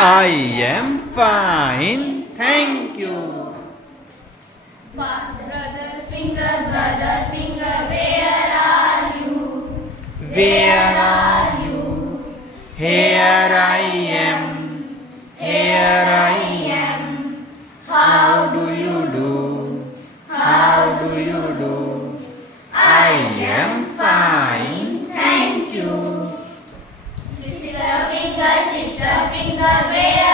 I am fine. Thank you. Brother finger, where are you? Where are you? Here I am. Here I am. How do you do? How do you do? I am fine. Thank you. Sister finger, where